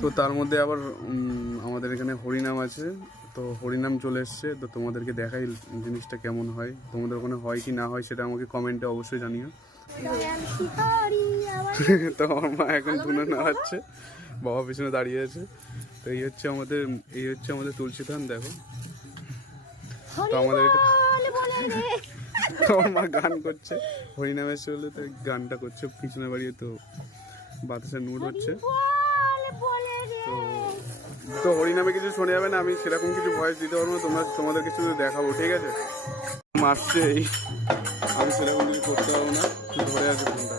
তো তার মধ্যে আবার আমাদের এখানে হরিনাম আছে, তো হরিনাম চলে এসছে, তো তোমাদেরকে দেখাই জিনিসটা কেমন হয়, তোমাদের ওখানে হয় কি না হয় সেটা আমাকে কমেন্টে অবশ্যই জানিও। তো আমার মা এখন ধুনো নাড়াচ্ছে, বাবা পিছনে দাঁড়িয়ে আছে। তো এই হচ্ছে আমাদের তুলসী থান, দেখো। তো আমাদের এটা আমার মা গান করছে, হরিনামের চলে তো গানটা করছে পিছনে বাড়িয়ে, তো বাতাসে নুট হচ্ছে। তো হরিনামে কিছু শোনা যাবে না, আমি সেরকম কিছু ভয়েস দিতে পারবো না, তোমাদের কিছু দেখাবো, ঠিক আছে? মারছে এই, আমি সেরকম কিছু করতে পারবো না, ধরে আছে ফোনটা।